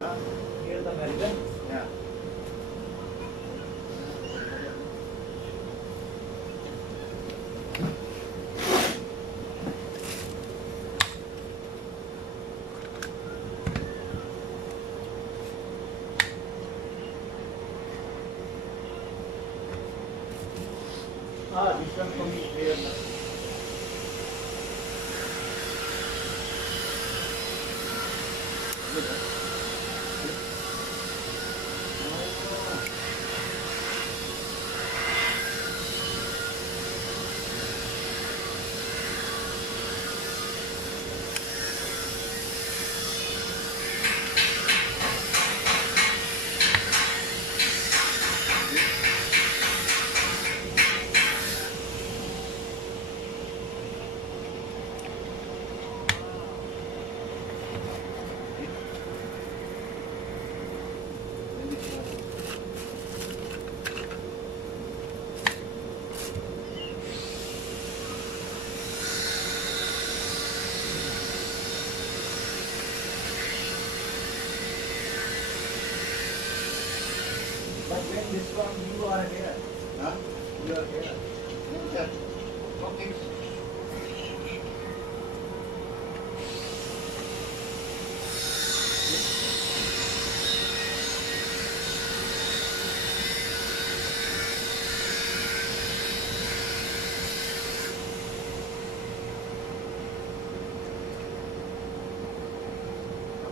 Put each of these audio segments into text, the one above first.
Here the American. Yeah. This one for me here. But when this one you are here, Huh? you are here. Yeah. Okay.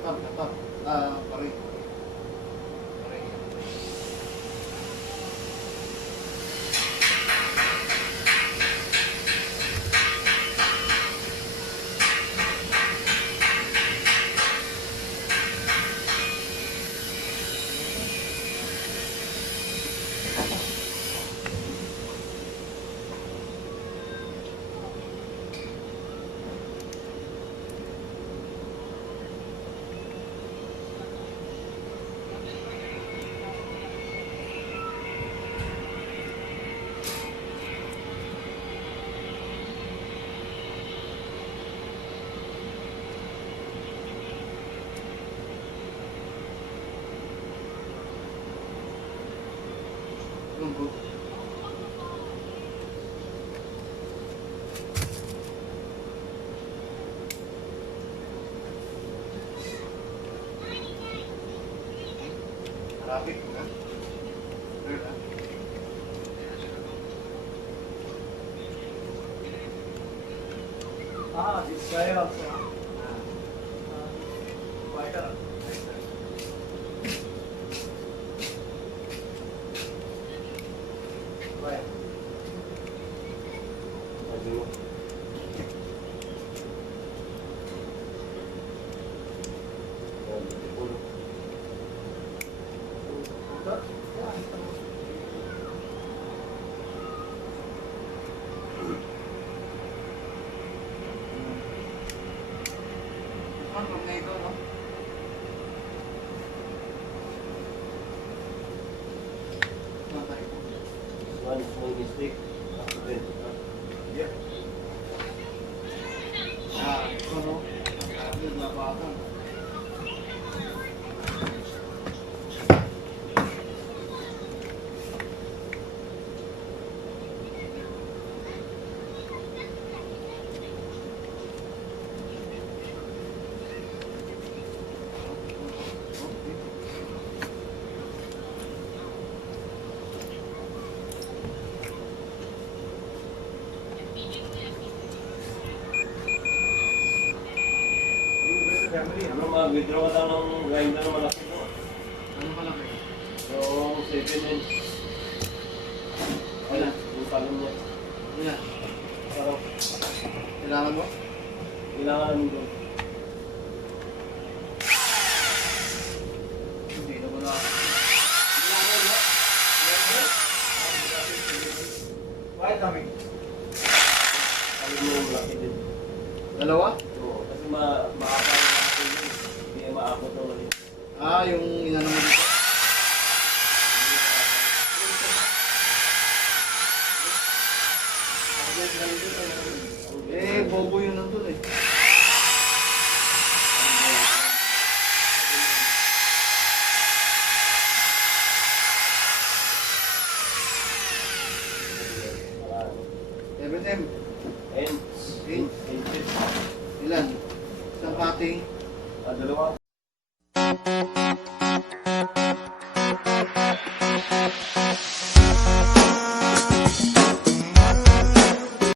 Kapan? Pare. Pare. Tunggu. Rapid, kan? Betul, kan? This guy also. Wider. Why? Kan tornado, no? One small mistake. Yeah. Ito, no? Yung labakan. Family, Ano mag-withdraw ka lang ng grinder na malaki to? Ano malaki? Yung 7 inch. Wala. Yung talong niya. Yeah. Parang Kailangan mo? kailangan namin doon. Hindi na wala. why coming? Sabi mo yung malaki din. Dalawa? Oo, kasi maakal na ako yun. Hindi maakot na ulit. Yung inano mo dito? Bobo yun nandun eh. Isang pating. Dalawa.